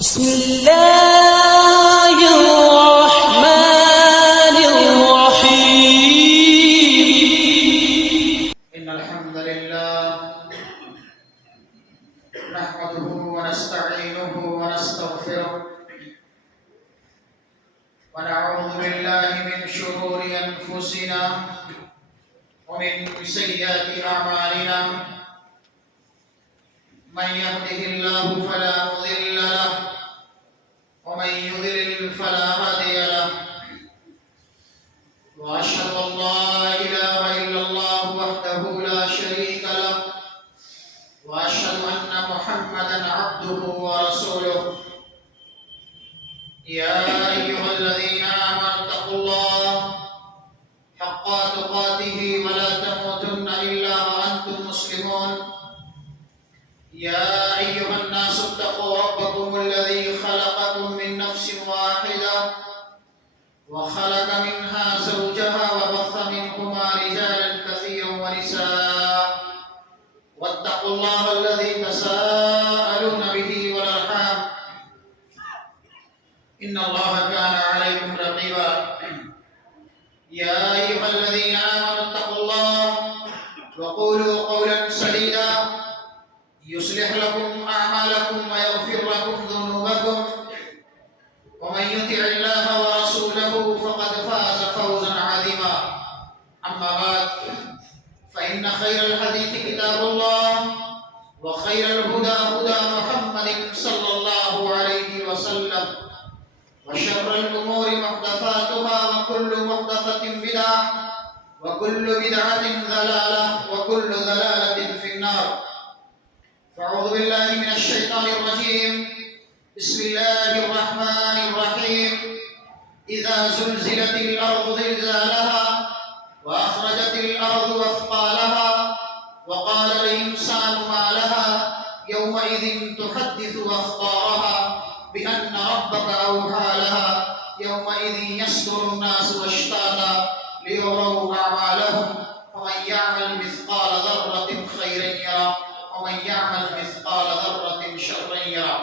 بسم الله الرحمن الرحيم إن الحمد لله نحمده ونستعينه ونستغفره ونعوذ بالله من شرور أنفسنا ومن سيئات أعمالنا من يهده الله فلا مضل له ومن يضلل فلا هادي له وأشهد أن لا إله إلا الله وحده لا شريك له وأشهد أن محمدا عبده ورسوله يا أيها الذين آمنوا اتقوا الله حق تقاته ولا تموتن إلا وأنتم مسلمون يا أيها الناس اتقوا ربكم الذي خلقكم من نفس واحدة وخلق منها زوجها وبث منهما رجالا كثيرا ونساء واتقوا الله الذي تساءلون به والأرحام إن الله كان عليكم رقيبا يا أيها الذين آمنوا اتقوا الله وقولوا قولا سديدا يصلح لكم أعمالكم ويغفر لكم ذنوبكم ومن يطع الله ورسوله فقد فاز فوزا عظيما أما بعد فإن خير الحديث كتاب الله وخير الهدى هدى محمد صلى الله عليه وسلم وشر الأمور محدثاتها وكل محدثة بدعة وكل بدعة ضلالة وكل ضلالة في النار فأعوذ بالله من الشيطان الرجيم بسم الله الرحمن الرحيم إذا زلزلت الأرض زلزالها وأخرجت الأرض أثقالها وقال الإنسان ما لها يومئذ تحدث أخبارها بأن ربك أوحى لها يومئذ يصدر الناس أشتاتا ليروا أعمالهم فمن يعمل مثقال ذرة خيرا يره ومن يعمل مثقال ذرة شرا يره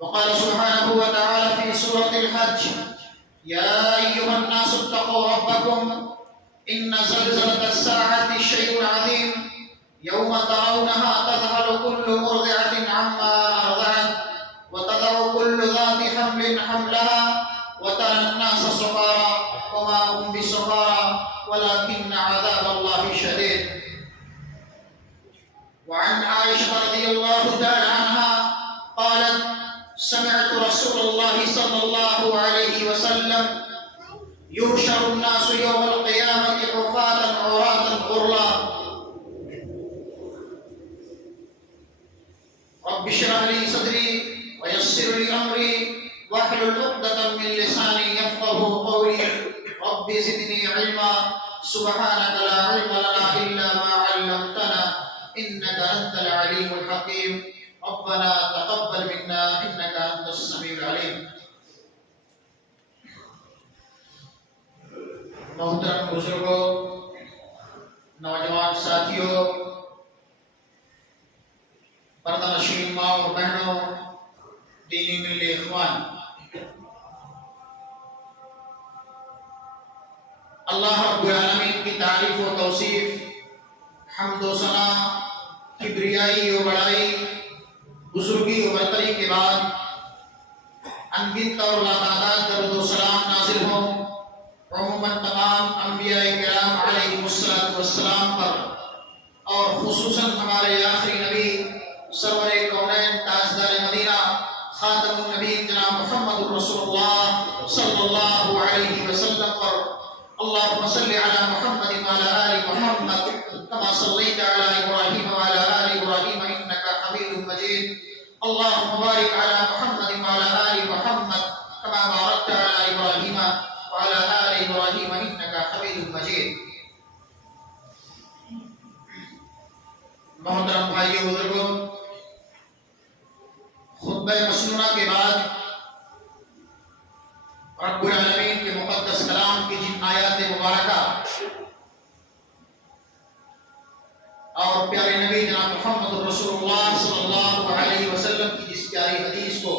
وقال سبحانه وتعالى في سورة الحج يا أيها الناس اتقوا ربكم إن زلزلة الساعة شيء عظيم يوم ترونها تذهل كل مرضعة عما أرضعت وتضع كل ذات حمل حملها وترى الناس سكارى وما هم بسكارى ولكن عذاب الله شديد وعن عائشة رضي الله تعالى عنها قالت سمعت رسول الله صلى الله عليه وسلم يحشر الناس يوم القيامة حفاة عراة غرلا رب اشرح لي صدري ويسر لي أمري واحلل عقدة من لساني يفقهوا قولي رب زدني علما سبحانك لا علم لنا إلا ما علمتنا إنك أنت العليم الحكيم ربنا تقبل منا إنك أنت السميع العليم محترم بزرگوں نوجوان ساتھیوں پردہ نشین ماں اور بہنوں دینی ملی اخوان اللہ رب العالمین کی تعریف و توصیف حمد و ثنا کبریائی و بڑائی بزرگی و برتری کے بعد انگنت اور لاتعداد درود و سلام نازل ہوں عموماً تمام انبیاء کرام علیہ السلام پر اور خصوصاً ہمارے آخری نبی سرور کونین تاجدار مدینہ خاتم النبی جناب محمد رسول اللہ صلی اللہ علیہ وسلم پر اللهم صل على محمد وعلى آل محمد كما صليت على إبراهيم وعلى آل إبراهيم إنك حميد مجيد اللهم بارك على محمد وعلى آل محمد كما باركت على إبراهيم وعلى آل إبراهيم إنك حميد مجيد محترم بھائیو بزرگوں خطبہ مسنونہ کے بعد رب العالمین کے مقدس کلام کی جن آیات مبارکہ اور پیارے نبی جناب محمد رسول اللہ صلی اللہ علیہ وسلم کی جس پیاری حدیث کو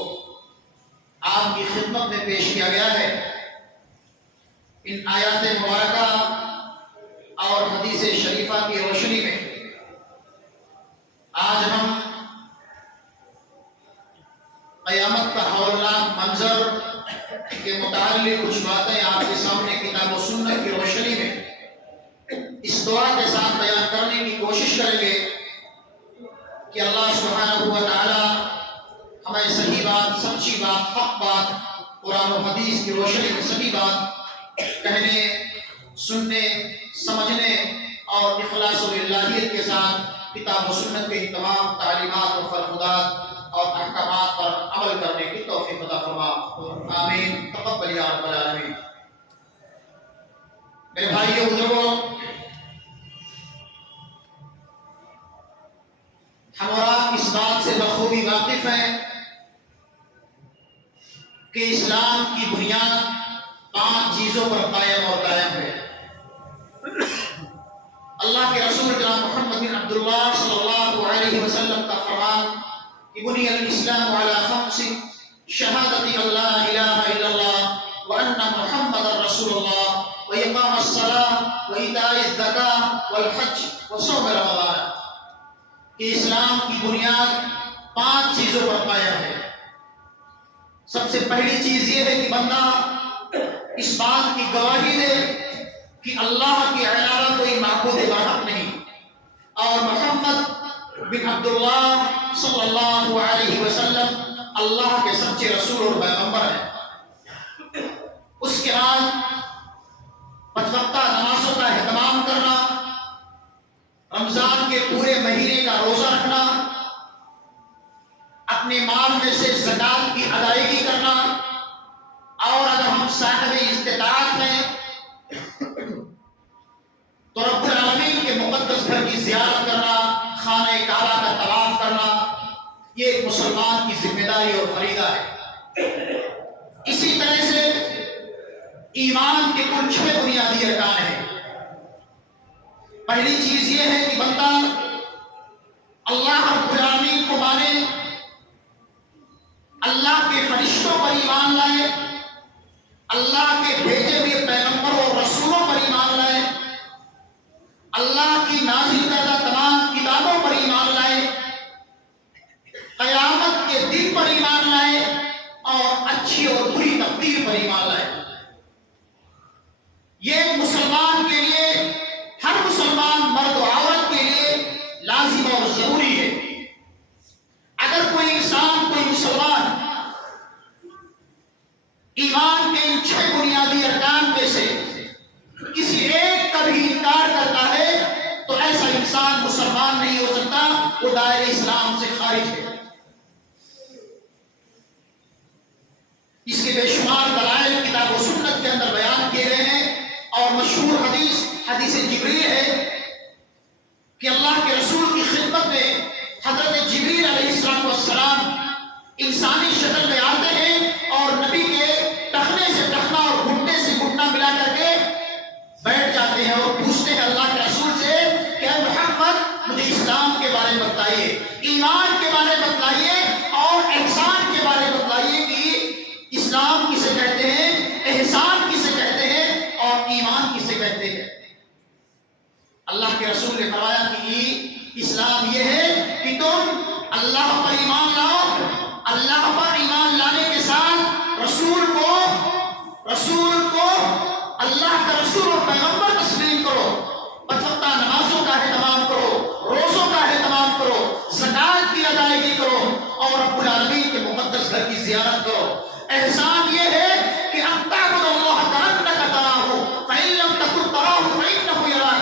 آپ کی خدمت میں پیش کیا گیا ہے۔ ان آیات مبارکہ اور حدیث شریفہ کی روشنی میں آج ہم قیامت کا ہولناک منظر کے متعلق کچھ باتیں آپ کے سامنے کتاب و سنت کی روشنی میں اس دعا کے ساتھ بیان کرنے کی کوشش کریں گے کہ اللہ سبحانہ و تعالی ہمیں صحیح بات، سچی بات، حق بات، قرآن و حدیث کی روشنی میں صحیح بات کہنے، سننے، سمجھنے اور اخلاص و للہیت کے ساتھ کتاب و سنت کے تمام تعلیمات و فرمودات اور احکامات پر عمل کرنے کی توفیق عطا فرما، آمین۔ تقبل یا رب العالمین۔ میرے بھائیو بزرگوں، ہم اور آپ اس بات سے بخوبی واقف ہیں کہ اسلام کی بنیاد 5 چیزوں پر قائم اور قائم ہے۔ اللہ کے رسول جناب محمد بن عبداللہ صلی اللہ علیہ وسلم کا فرمان کہ بنی الاسلام علی 5 شہادت اللہ الہ الا اللہ وان محمد رسول اللہ واقام الصلاۃ وایتاء الزکاۃ والحج وصوم رمضان، کہ اسلام کی بنیاد 5 چیزوں پر قائم ہے۔ سب سے پہلی چیز یہ ہے کہ بندہ اس بات کی گواہی دے کہ اللہ کے علاوہ کوئی معبود برحق نہیں اور محمد بن عبداللہ صلی اللہ علیہ وسلم اللہ کے سچے رسول اور پیغمبر ہیں۔ اس کے بعد 5 وقتہ نمازوں کا اہتمام کرنا، رمضان کے پورے مہینے کا روزہ رکھنا، اپنے مال میں سے زکات کی ادائیگی کرنا، اور اگر ہم صاحب استطاعت ہیں تو رب العالمین کے مقدس گھر کی زیارت کرنا، خانہ کعبہ کا طواف کرنا، یہ ایک مسلمان کی ذمہ داری اور فریضہ ہے۔ اسی طرح سے ایمان کے کل 6 بنیادی ارکان ہیں۔ پہلی چیز یہ ہے کہ بندہ اللہ رب العالمین کو مانے، اللہ کے فرشتوں پر ایمان لائے، اللہ کے بھیجے ہوئے پیغمبروں اور رسولوں پر ایمان لائے، اللہ کی نازل کردہ تمام کتابوں پر ایمان لائے، قیامت کے دن پر ایمان لائے اور اچھی اور بری تقدیر پر ایمان لائے۔ یہ مسلمان کے لیے، ہر مسلمان مرد و عورت کے لیے لازم اور ضروری ہے۔ اگر کوئی انسان، کوئی مسلمان ایمان کے ان 6 بنیادی ارکان میں سے کسی ایک کا بھی انکار کرتا ہے تو ایسا انسان مسلمان نہیں ہو سکتا، وہ دائرہ اسلام سے خارج ہے۔ اس کے بے شمار دلائل کتاب و سنت کے اندر بیان کیے گئے ہیں، اور مشہور حدیث جبریل ہے کہ اللہ کے رسول کی خدمت میں حضرت جبریل علیہ السلام انسانی شکل میں آتے ہیں اور نبی کے ٹخنے سے ٹخنا اور گھٹنے سے گھٹنا ملا کر کے بیٹھ جاتے ہیں اور پوچھتے ہیں اللہ کے رسول سے کہ اے محمد مجھے اسلام کے بارے میں بتائیے، ایمان کے بارے میں بتلائیے اور احسان کے بارے میں بتلائیے کہ اسلام کسے کہتے ہیں، احسان کسے کہتے ہیں اور ایمان کسے کہتے ہیں۔ اللہ کے رسول نے فرمایا کہ اسلام یہ ہے کہ تم اللہ پر ایمان لاؤ، اللہ پر ایمان لانے کے ساتھ رسول کو اللہ کا رسول اور پیغمبر تسلیم کرو، 5 وقتہ نمازوں کا اہتمام کرو، روزوں کا اہتمام کرو، زکات کی ادائیگی کرو اور رب العالمین کے مقدس گھر کی زیارت کرو۔ احسان یہ ہے کہ ان تعبد اللہ کأنک تراہ فإن لم تکن تراہ فإنہ یراک،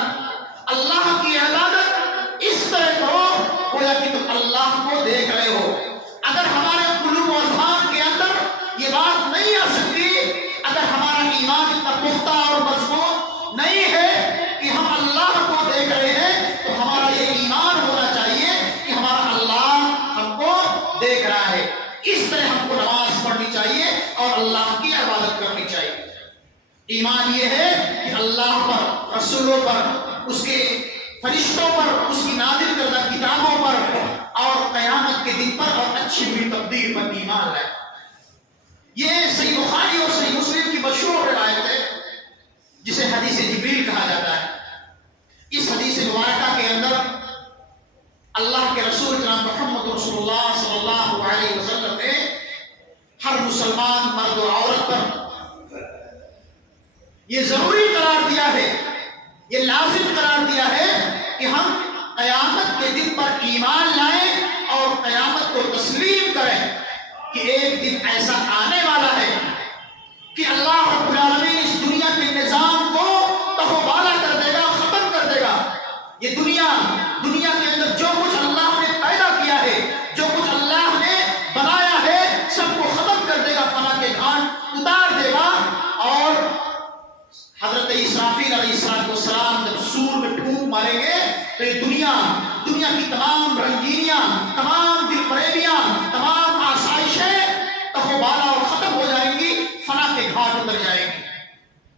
اللہ کی عبادت اس طرح کرو گویا کہ تم اللہ کو دیکھ رہے ہو۔ اگر ہمارے قلوب و اذہان کے اندر یہ بات نہیں آ سکتی، اگر ہمارا ایمان اتنا پختہ اور مضبوط نہیں ہے کہ ہم اللہ کو دیکھ رہے ہیں، تو ہمارا یہ ایمان ہونا چاہیے کہ ہمارا اللہ ہم کو دیکھ رہا ہے۔ اس طرح ہم کو نماز پڑھنی چاہیے اور اللہ کی عبادت کرنی چاہیے۔ ایمان یہ ہے کہ اللہ پر، رسولوں پر، اس کے فرشتوں پر، اس کی نازل کردہ کتابوں پر اور قیامت کے دن پر اور اچھی ہوئی تقدیر پر ایمان لائے۔ یہ صحیح بخاری اور صحیح مسلم کی مشہور روایت ہے جسے حدیث جبریل کہا جاتا ہے۔ اس حدیث مبارکہ کے اندر اللہ کے رسول جناب محمد رسول اللہ صلی اللہ علیہ وسلم نے ہر مسلمان مرد و عورت پر یہ ضروری قرار دیا ہے، یہ لازم قرار دیا ہے کہ ہم قیامت کے دن پر ایمان لائیں اور قیامت کو تسلیم کریں کہ ایک دن ایسا آنے والا ہے کہ اللہ رب العالمین اس دنیا کے نظام کو تہوبالا کر دے گا، ختم کر دے گا۔ یہ دنیا کے اندر جو کچھ اللہ نے پیدا کیا ہے، جو کچھ اللہ نے بنایا ہے، سب کو ختم کر دے گا، فنا کے گھاٹ اتار دے گا۔ اور حضرت اسرافیل علیہ السلام جب سور میں پھونک ماریں گے تو یہ دنیا کی تمام رنگینیاں، تمام دل فریبیاں، تمام آسائشیں تہوبالا اور ختم ہو جائیں گی، فنا کے گھاٹ اتر جائیں گی۔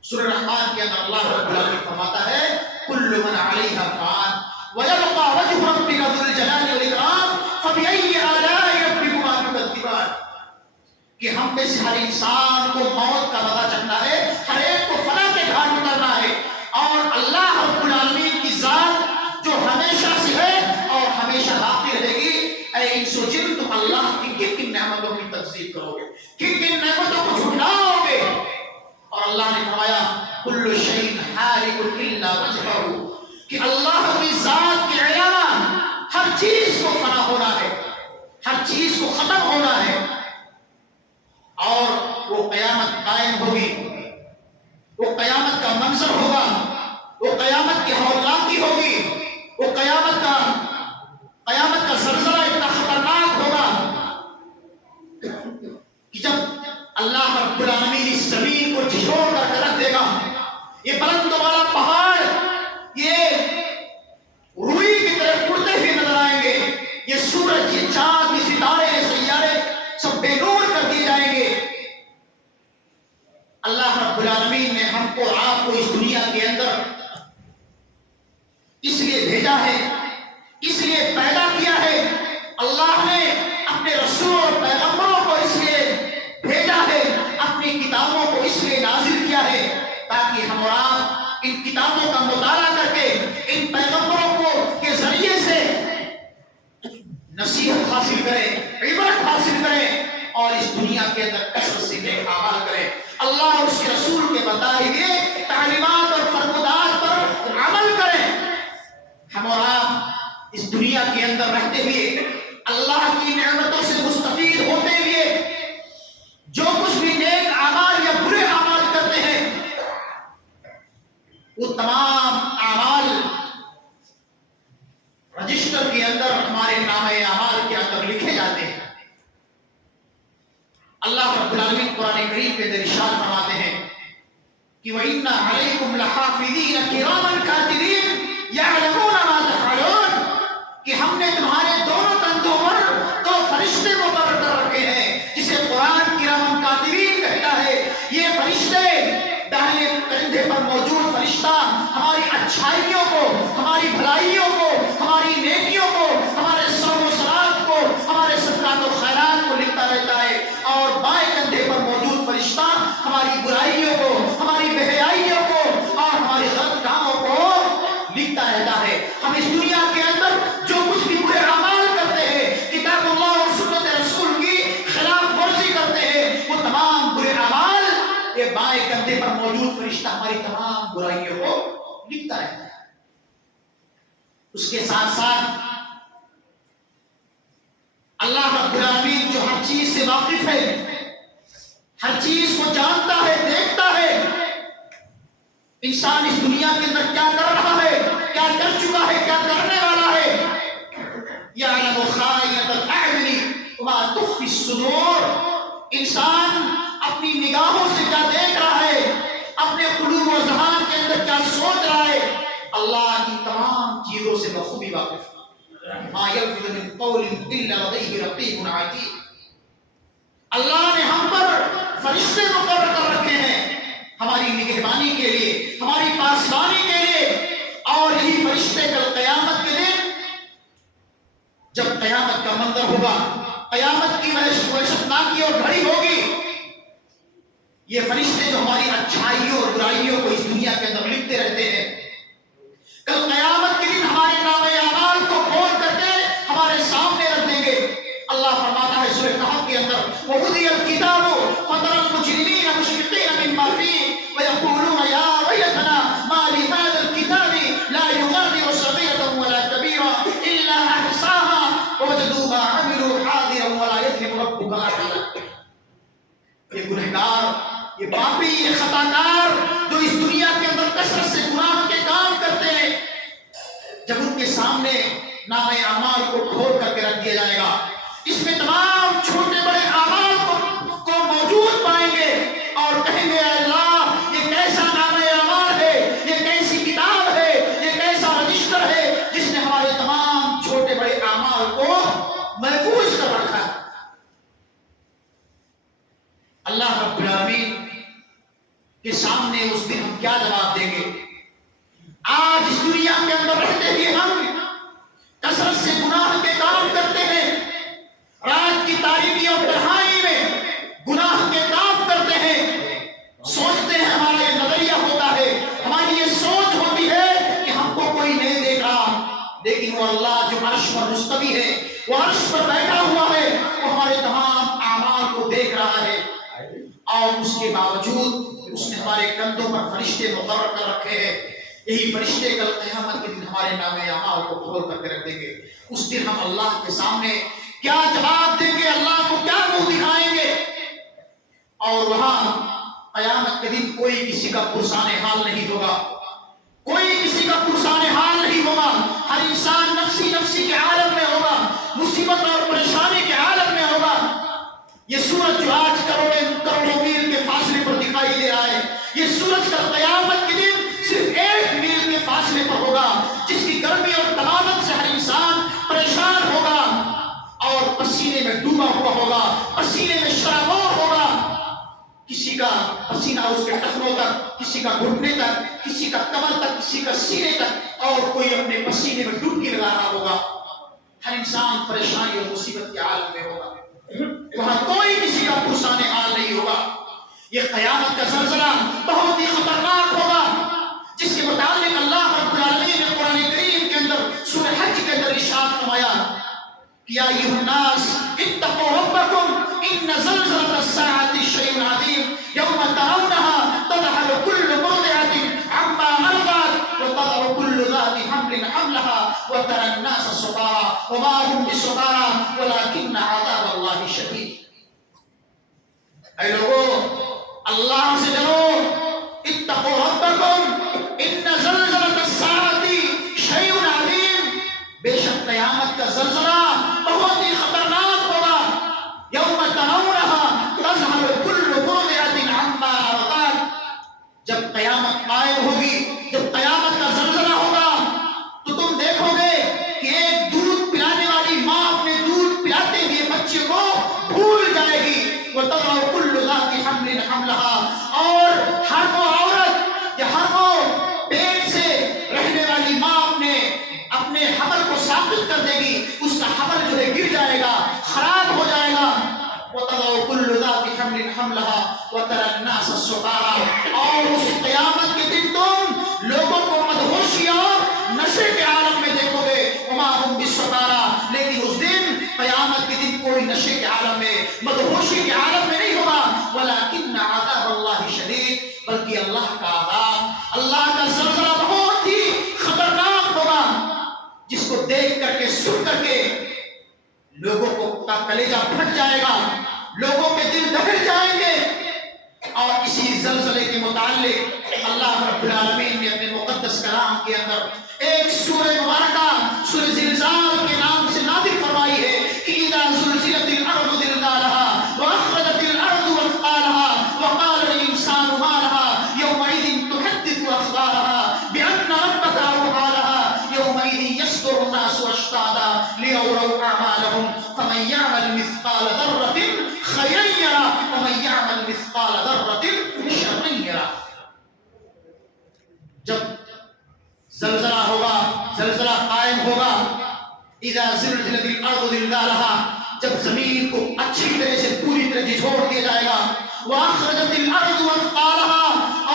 سورہ رحمان کے اندر اللہ رب العالمین فرماتا ہے کل من علیہا فان ویبقى وجہ ربک ذو الجلال والاکرام فبأي آلاء ربکما تکذبان، کہ ہم میں سے ہر انسان کو موت کا مزہ چکھنا ہے، ہر ایک کو فنا کے گھاٹ اترنا ہے، اور اللہ رب العالمین کی ذات جو ہمیشہ سے ہے اور ہمیشہ باقی رہے گی، اے انس و جن تم اللہ کی کن کن نعمتوں کی تکذیب کرو گے، کن کن نعمتوں کو جھٹلاؤ گے۔ اور اللہ نے فرمایا کل شیء ہالک الا وجہہ، کہ اللہ کی ذات کے علاوہ ہر چیز کو فنا ہونا ہے، ہر چیز کو ختم ہونا ہے، اور وہ قیامت قائم ہوگی، وہ قیامت کا منظر ہوگا، وہ قیامت کی ہولناکی ہوگی، وہ قیامت کا زلزلہ اتنا خطرناک ہوگا کہ جب اللہ رب العالمین اس زمین کو جھجھوڑ کر رکھ دے گا، یہ بلند والا پہاڑ یہ روئی کی طرح اڑتے ہوئے نظر آئیں گے، یہ سورج، یہ چاند، یہ ستارے، یہ سیارے سب بے نور کر دیے جائیں گے۔ اللہ رب العالمین نے ہم کو اور آپ کو اس دنیا کے اندر اس لیے بھیجا ہے، اس لیے پیدا کیا ہے، اللہ نے اپنے رسول اور پیغمبروں کو اس لیے بھیجا ہے، اپنی کتابوں کو اس لیے نازل کیا ہے تاکہ ہم اور آپ ان کتابوں کا مطالعہ کر کے ان پیغمبروں کو کے ذریعے سے نصیحت حاصل کریں، عبرت حاصل کریں، اور اس دنیا کے اندر کثرت سے نیک اعمال کریں، اللہ اور اس کے رسول کے بتائے ہوئے تعلیمات اور فرمودات پر عمل کریں۔ ہم اور آپ اس دنیا کے اندر رہتے ہوئے اللہ کی نعمتوں سے مستفید ہوتے ہوئے جو کچھ بھی نیک اعمال یا برے اعمال کرتے ہیں، وہ تمام اعمال رجسٹر کے اندر ہمارے نامہ اعمال کے اندر لکھے جاتے ہیں۔ اللہ رب العالمین قرآن کریم کے اندر ارشاد فرماتے ہیں کہ وَإِنَّ عَلَيْكُمْ لَحَافِظِينَ كِرَامًا كَاتِبِينَ يَعْلَمُونَ مَا تَفْعَلُونَ، کہ ہم نے تمہارے دونوں کندھوں پر دو فرشتے مقرر کر رکھے ہیں جسے قرآن کرام کاتبین کہتا ہے۔ یہ فرشتے داہنے کندھے پر موجود فرشتہ ہماری اچھائیوں کو، ہماری بھلائیوں کو، ہماری نیکیوں کو، ہمارے صوم و صلات کو، ہمارے صدقات و خیرات کو لکھتا رہتا ہے، اور بائیں کندھے پر موجود فرشتہ ہماری برائیوں کو، ہماری بے حیائیوں کو اور ہمارے غلط کاموں کو لکھتا رہتا ہے۔ ہم اس دنیا کے اندر جو کچھ بھی برے اعمال کرتے ہیں، کتاب اللہ اور سنت رسول کی خلاف ورزی کرتے ہیں، وہ تمام برے اعمال یہ بائیں کندھے پر موجود فرشتہ ہماری تمام برائیوں کو لکھتا رہتا ہے۔ اس کے ساتھ ساتھ اللہ رب العالمین جو ہر چیز سے واقف ہے، ہر چیز کو جانتا ہے، دیکھتا ہے، انسان اس دنیا کے اندر کیا کر رہا ہے، کیا کر چکا ہے، کیا کرنے والا ہے، یعلم خائنۃ الاعین وما تخفی الصدور، انسان اپنی نگاہوں سے کیا دیکھ رہا ہے، اپنے قلوب و ذہان کے اندر کیا سوچ رہا ہے، اللہ کی تمام چیزوں سے بخوبی واقف ہے۔ ما یلفظ من قول الا لدیہ رقیب عتید، اللہ نے ہم پر فرشتے مقرر کر رکھے ہیں ہماری نگہبانی کے لیے، ہماری پاسبانی کے لیے، اور یہی فرشتے کل قیامت کے دن جب قیامت منظر ہوگا، قیامت کی وحشتناکی اور گھڑی ہوگی۔ یہ فرشتے جو ہماری اچھائیوں اور برائیوں کو اس دنیا کے اندر لکھتے رہتے ہیں، کل قیامت کے دن ہمارے نامہ اعمال کو کھول کر کے ہمارے سامنے رکھ دیں گے۔ اللہ فرماتا ہے سورہ کہف کے اندر وَوُضِعَ الْكِتَابُ فَتَرَى الْمُجْرِمِينَ مُشْفِقِينَ مِمَّا فِيهِ وَيَقُولُونَ يَا وَيْلَتَنَا مَا لِهَذَا الْكِتَابِ لَا يُغَادِرُ صَغِيرَةً وَلَا كَبِيرَةً إِلَّا أَحْصَاهَا وَوَجَدُوا مَا عَمِلُوا حَاضِرًا وَلَا يَظْلِمُ رَبُّكَ أَحَدًا۔ یہ گنہگار، یہ پاپی، یہ خطاکار جو اس دنیا کے اندر کثرت سے گناہ کے کام کرتے ہیں، جب ان کے سامنے نامہ اعمال کو کھول کر کے رکھ دیا جائے گا، اس میں تمام چھوٹے بڑے اعمال کو موجود پائیں گے اور کہیں گے اے اللہ یہ کیسا نامہ اعمال ہے، یہ کیسی کتاب ہے، یہ کیسا رجسٹر ہے جس نے ہمارے تمام چھوٹے بڑے اعمال کو محفوظ کر رکھا ہے۔ اللہ رب العالمین کے سامنے اس دن ہم کیا جواب دیں گے؟ آج اس دنیا کے اندر رہتے ہوئے ہم کثرت سے گناہ کے کام کرتے ہیں، رات کی تاریکی اور تنہائی میں گناہ کے کام کرتے ہیں، سوچتے ہیں، ہمارا یہ نظریہ ہوتا ہے، ہماری یہ سوچ ہوتی ہے کہ ہم کو کوئی نہیں دیکھ رہا، لیکن وہ اللہ جو عرش پر مستوی ہے، وہ عرش پر بیٹھا ہوا ہے، وہ ہمارے تمام اعمال کو دیکھ رہا ہے، اور اس کے باوجود اس نے ہمارے کندھوں پر فرشتے مقرر کر رکھے ہیں۔ یہی فرشتے کل قیامت کے دن ہمارے نامہ اعمال کو کھول کر کے رکھ دیں گے۔ اس دن ہم اللہ کے سامنے کیا جواب دیں گے، اللہ کو کیا منہ دکھائیں گے؟ اور وہاں قیامت کے دن کوئی کسی کا پرسان حال نہیں ہوگا، کوئی کسی کا پرسان حال نہیں ہوگا، ہر انسان نفسی نفسی کے عالم میں ہوگا، مصیبت اور پریشانی کے عالم میں ہوگا۔ یہ سورج جو آج کروڑوں میل کے فاصلے پر دکھائی دے رہا ہے، یہ سورج کا قیامت کے دن صرف 1 میل کے فاصلے پر ہوگا، جس کی گرمی اور تلابت سے ہر انسان پریشان ہوگا اور پسینے میں ڈوبا ہوا ہوگا، پسینے میں شرابور ہوگا۔ کسی کا پسینہ اس کے ٹخنوں تک، کسی کا گھٹنے تک، کسی کا کمر تک، کسی کا سینے تک، اور کوئی اپنے پسینے میں ڈبکی لگا رہا ہوگا۔ ہر انسان پریشانی اور مصیبت کے عالم میں ہوگا، وہاں کوئی کسی کا پرسان حال نہیں ہوگا۔ یہ قیامت کا زلزلہ بہت ہی خطرناک ہوگا، جس کے متعلق اللہ رب العالمین نے قرآن کریم کے اندر سورہ حج کے اندر ارشاد فرمایا یا ایھا الناس اتقوا ربکم ان زلزلۃ الساعۃ شیء عظیم یوم ترونها تذهل كل مرضعۃ عما ارضعت وتضع كل ذات حمل حملها وترى الناس سکارى وما هم بسکارى ولكن عذاب اللہ شدید۔ اے لوگوں، اللہ سے ڈرو، اتقوا ربکم ان زلزلۃ الساعۃ شیء عظیم، بے شک قیامت کا زلزلہ بہت ہی خطرناک ہوگا۔ یوم ترونها تذهل كل مرضعۃ عما ارضعت، جب قیامت قائم ہوگی، جب قیامت کا زلزلہ ہوگا تو تم دیکھو گے کہ ایک دودھ پلانے والی ماں اپنے دودھ پلاتے ہوئے بچے کو بھول جائے گی، وتضع كل ذات حمل حملها، اور ہر وہ عورت یا ہر وہ پیٹ سے رہنے والی ماں اپنے حمل کو ساقط کر دے گی، اس کا حمل جو ہے گر جائے گا، خراب ہو جائے گا۔ وتضع كل ذات حمل حملها وترى الناس سکارى، اور اس قیامت کے دن تم لوگوں کو مدہوشی اور نشے کے عالم میں دیکھو گے، وما هم بسکارى، لیکن اس دن قیامت کے دن کوئی نشے کے عالم میں، مدہوشی کے عالم میں نہیں ہوگا، ولكن عذاب اللہ شدید، بلکہ اللہ کا عذاب، اللہ کا زلزلہ بہت ہی خطرناک ہوگا، جس کو دیکھ کر کے سن کر کے لوگوں کو کا کلیجہ پھٹ جائے گا، لوگوں کے دل دہل جائیں گے۔ اور اسی زلزلے کے متعلق اللہ رب العالمین نے اپنے مقدس کلام کے اندر ایک سورہ مبارکہ سورہ زلزال کے نام سے نازل فرمائی ہے کہ اذا زلزلت الارض زلزالها واخرجت الارض اثقالها وقال الانسان ما لها يومئذ تحدث اخبارها بان ربك اوحى لها يومئذ يصدر الناس اشتاتا ليروا اعمالهم فمن يعمل مثقال ذرة خيرا يره ومن يعمل مثقال ذرة شرا يره۔ جب زلزلہ ہوگا، زلزلہ اذا زلزلت الارض زلزالها، جب زمین کو اچھی طرح سے پوری طرح جھوڑ دیا جائے گا، واخرجت الارض اثقالها،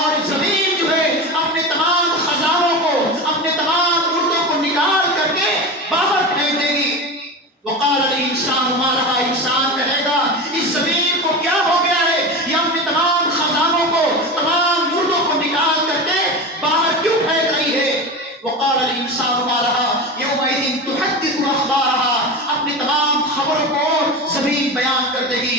اور زمین جو ہے اپنے تمام خزانوں کو، اپنے تمام مردوں کو نکال کر کے باہر پھینک دے گی. وقال الانسان ما لها، انسان کہے گا اس زمین کو کیا ہو گیا ہے، یہ اپنے تمام خزانوں کو، تمام مردوں کو نکال کر کے باہر کیوں پھینک رہی ہے. وقال الانسان ما لها يومئذ تحدث اخبارها، اپنی تمام خبروں کو زمین بیان کر دے گی.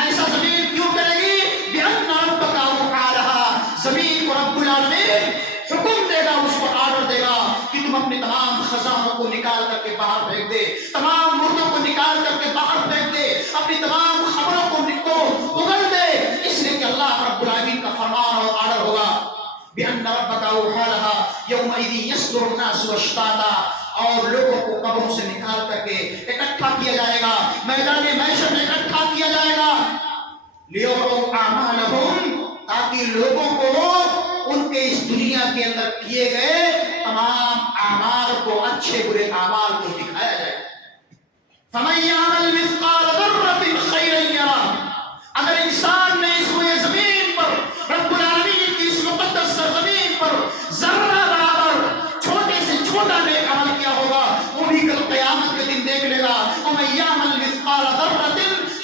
ایسا زمین کیوں کرے گی؟ بأن ربك اوحى لها، زمین کو رب العالمین حکم دے گا، اس کو آرڈر دے گا کہ تم اپنے تمام خزانوں کو نکال کر کے باہر پھینک دے، تمام مردوں کو نکال کر کے باہر پھینک دے، اپنی تمام خبروں کو اگل دے. اس لیے کہ اللہ رب العالمین کا فرمان اور آرڈر ہوگا. بأن ربك اوحى لها يومئذ يصدر الناس اشتاتا، اور لوگوں کو قبروں سے نکال کر کے اکٹھا کیا جائے گا، میدان محشر میں اکٹھا کیا جائے گا. لِيُرَوْا أَعْمَالَهُمْ، تاکہ لوگوں کو ان کے اس دنیا کے اندر کیے گئے تمام اعمال کو، اچھے برے اعمال کو دکھایا جائے. فَمَن يَعْمَلْ مِثْقَالَ ذَرَّةٍ خَيْرًا يَرَهُ، اگر انسان نے اس روئے زمین پر، رب العالمین کی اس مقدس سرزمین پر ذرہ برابر چھوٹے سے چھوٹا نیک عمل کیا ہوگا، وہ بھی کل قیامت کے دن دیکھ لے گا. وَمَن يَعْمَلْ مِثْقَالَ ذَرَّةٍ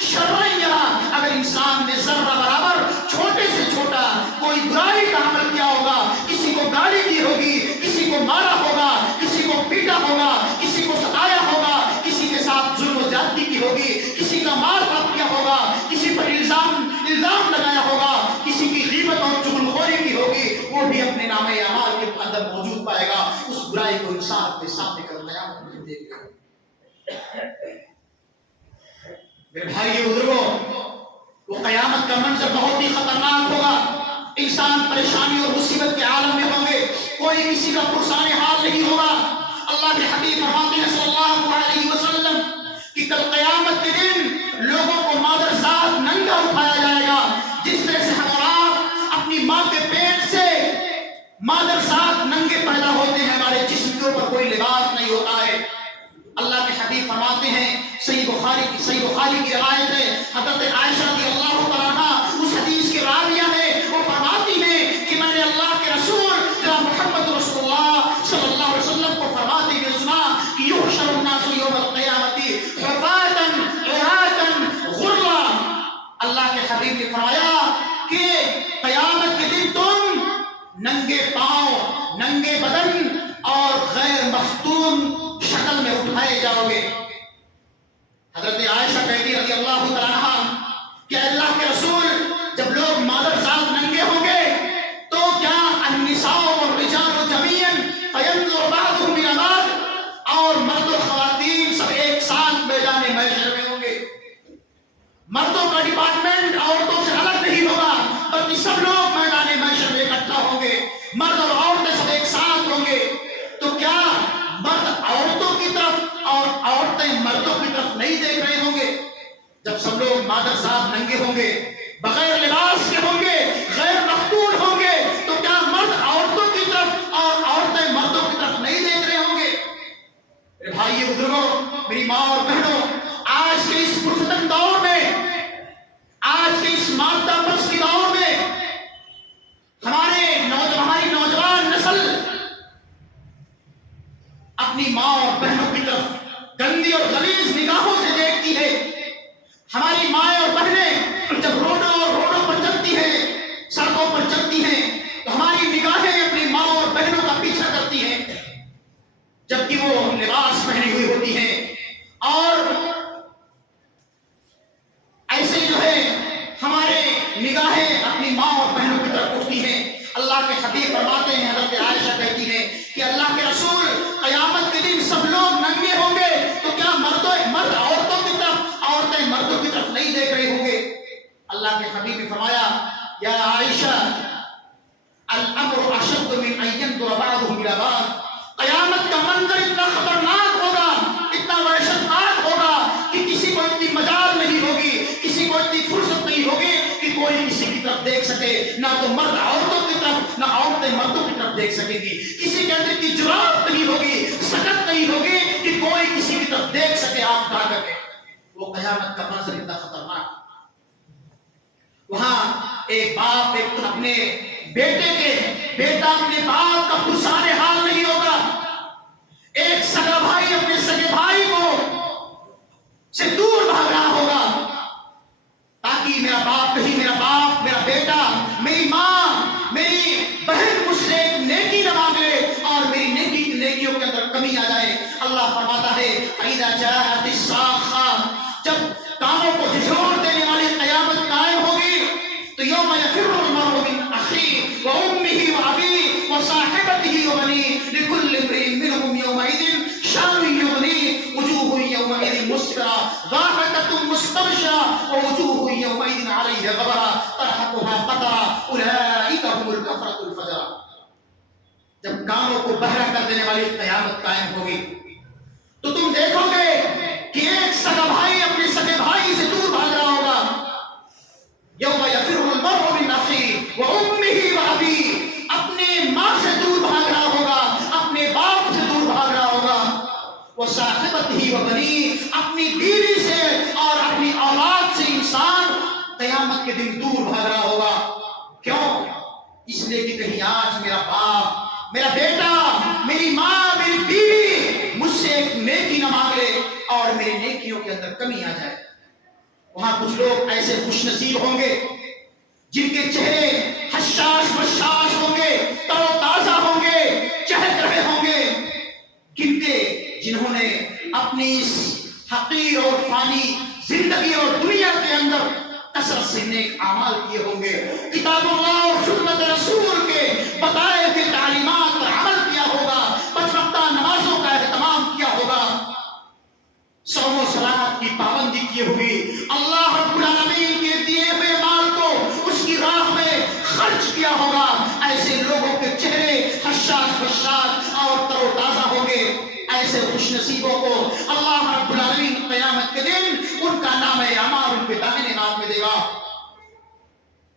شَرًّا يَرَهُ، اگر انسان نے ذرہ برابر چھوٹے سے چھوٹا کوئی برائی کا عمل کیا ہوگا، کسی کو گالی دی ہوگی، کسی کو مارا ہوگا، کسی کو پیٹا ہوگا، کسی کو ستایا ہوگا، کسی کے ساتھ ظلم و زیادتی کی ہوگی، کسی کا مار پاپ کیا ہوگا، کسی پر الزام لگایا ہوگا، کسی کی غیبت اور چغلخوری کی ہوگی، وہ بھی اپنے نامہ اعمال کے اندر موجود پائے گا. اس برائی کو انسان اپنے سامنے کر قیامت میں دیکھ گا. میرے بھائی بزرگوں، وہ قیامت کا منظر بہت ہی خطرناک ہوگا. انسان پریشانی اور مصیبت کے عالم میں ہوں گے، کوئی کسی کا پرسان حال نہیں ہوگا. اللہ کے حبیب فرماتے ہیں صلی اللہ علیہ وسلم کہ کل قیامت کے دن لوگوں کو مادر ذات ننگا اٹھایا جائے گا. جس طرح سے ہم اور آپ اپنی ماں کے پیٹ سے مادر ذات ننگے پیدا ہوتے ہیں، ہمارے جسم کے اوپر کوئی لباس نہیں ہوتا ہے. اللہ کے حبیب فرماتے ہیں، صحیح بخاری کی روایت ہے، حضرت عائشہ رضی اللہ تعالیٰ عنہا اس حدیث کے راویہ ہے، وہ فرماتی ہیں کہ میں نے اللہ کے رسول جناب محمد رسول اللہ صلی اللہ علیہ وسلم کو فرماتے ہوئے سنا کہ یحشر الناس یوم القیامۃ حفاۃ عراۃ غرلا. اللہ کے حبیب نے فرمایا کہ قیامت کے دن تم ننگے پاؤں، ننگے بدن اور غیر مختون شکل میں اٹھائے جاؤ گے. حضرت عائشہ کہتی رضی اللہ تعالیٰ عنہ کہ اللہ کے رسول جب لوگ مادر ذات ننگے ہوں گے تو کیا النساء والرجال جميعا فينظر بعضهم الى بعض، اور مرد و خواتین سب ایک ساتھ میدان محشر میں ہوں گے. مردوں کا ڈپارٹمنٹ عورتوں سے الگ نہیں ہوگا، بلکہ سب لوگ میدان محشر میں اکٹھا ہوں گے، مرد اور عورتیں سب ایک ساتھ ہوں گے. تو کیا مرد عورتوں کی طرف اور عورتیں مردوں کی طرف نہیں دیکھ رہے ہوں گے؟ جب سب لوگ مادر ذات ننگے ہوں گے، بغیر لباس کے ہوں گے، غیر مختون ہوں گے، تو کیا مرد عورتوں کی طرف اور عورتیں مردوں کی طرف نہیں دیکھ رہے ہوں گے؟ میرے بھائی بزرگوں، میری ماں اور بہنوں، آج کے اس پرفتن دور میں، آج کے اس مادہ پرست کے دور میں ہماری نوجوان نسل اپنی ماں اور بہنوں کی طرف گندی اور غلیظ نگاہوں سے دیکھتی ہے. ہماری مائیں اور بہنیں جب روڈوں پر چلتی ہیں، سڑکوں پر چلتی ہیں، تو ہماری نگاہیں اپنی ماں اور بہنوں کا پیچھا کرتی ہیں، جبکہ وہ لباس پہنی ہوئی ہوتی ہیں. اور ایسے جو ہے ہمارے نگاہیں اپنی ماں اور بہنوں کی طرف اٹھتی ہیں. اللہ کے حبیب فرماتے ہیں، حضرت عائشہ کہتی ہیں کہ اللہ کے رسول قیامت کے دن سب لوگ ننگے ہوں گے، تو کیا مرد عورتوں کی طرف، عورتیں مردوں کی طرف نہیں دیکھ رہے ہوں گے؟ اللہ کے حبیب نے فرمایا، یا عائشہ الامر اشد من ان ينظر بعضهم الى بعض، قیامت کا منظر اتنا خطرناک ہوگا، اتنا وحشتناک ہوگا کہ کسی کو اتنی مجال نہیں ہوگی، کسی کو اتنی فرصت نہیں ہوگی کہ کوئی کسی کی طرف دیکھ سکے، نہ تو مرد عورتوں کی طرف، نہ عورتیں مردوں کی طرف طرف دیکھ سکے گی، کسی کے اندر کی جرات نہیں ہوگی، سکت نہیں ہوگی کہ کوئی کسی کی طرف دیکھ سکے آنکھ اٹھا کر کے۔ وہ قیامت کا منظر اتنا خطرناک۔ وہاں ایک باپ اپنے بیٹا اپنے باپ کا پرسان حال نہیں ہوگا، ایک سگا بھائی اپنے سگے بھائی کو سے دور بھاگ رہا ہوگا تاکہ میرا باپ کہیں، میرا بیٹا، میری ماں، میری بہن مجھ سے ایک نیکی نہ مانگ لے اور میری نیکیوں کے اندر کمی آ جائے۔ اللہ فرماتا ہے فَإِذَا جَاءَتِ الصَّاخَّةُ، جب کانوں کو جھنجھوڑ دینے والی قیامت قائم ہوگی تو یوم یفر المرء من اخیہ وامہ وابیہ وصاحبتہ وبنیہ لکل امرئ منہم یومئذ شأن یغنیہ وجوہ یومئذ مسفرۃ ضاحکۃ مستبشرۃ ووجوہ یومئذ علیہا غبرۃ ترہقها قترۃ اولئک هم الکفرۃ الفجرۃ۔ جب کانوں کو بہرا کر دینے والی قیامت قائم ہوگی تو تم دیکھو گے کہ ایک سگا بھائی اپنے سگے بھائی سے دور بھاگ رہا ہوگا۔ یوم یفر المرء من اخیہ وامہ وابیہ، اپنے ماں سے دور بھاگ رہا ہوگا، اپنے باپ سے دور بھاگ رہا ہوگا، وصاحبتہ وبنیہ، اپنی بیوی سے اور اپنی اولاد سے انسان قیامت کے دن دور بھاگ رہا ہوگا۔ کیوں؟ اس لیے کہ کہیں آج میرا باپ، میرا بیٹا، میری ماں، میری بیوی مجھ سے ایک نیکی نہ مانگ لے اور میری نیکیوں کے اندر کمی آ جائے۔ وہاں کچھ لوگ ایسے خوش نصیب ہوں گے جن کے چہرے حشاش بشاش ہوں گے، تر و تازہ ہوں گے، چہک رہے ہوں گے، جنہوں نے اپنی اس حقیر اور فانی زندگی اور دنیا کے اندر کثرت سے نیک اعمال کیے ہوں گے، کتاب اللہ اور سنت رسول کے بتائے ہوئے تعلیمات پر عمل کیا ہوگا، پنج وقتہ نمازوں کا اہتمام کیا ہوگا، صوم و صلات کی پابندی کی ہوگی، اللہ رب العالمین کے دیے ہوئے مال کو اس کی راہ میں خرچ کیا ہوگا۔ ایسے لوگوں کے چہرے حشاش بشاش اور تر و تازہ ہوں گے۔ ایسے خوش نصیبوں کو اللہ رب العالمین قیامت کے دن ان کا نام اعمال ان کے داہنے ہاتھ میں دے گا۔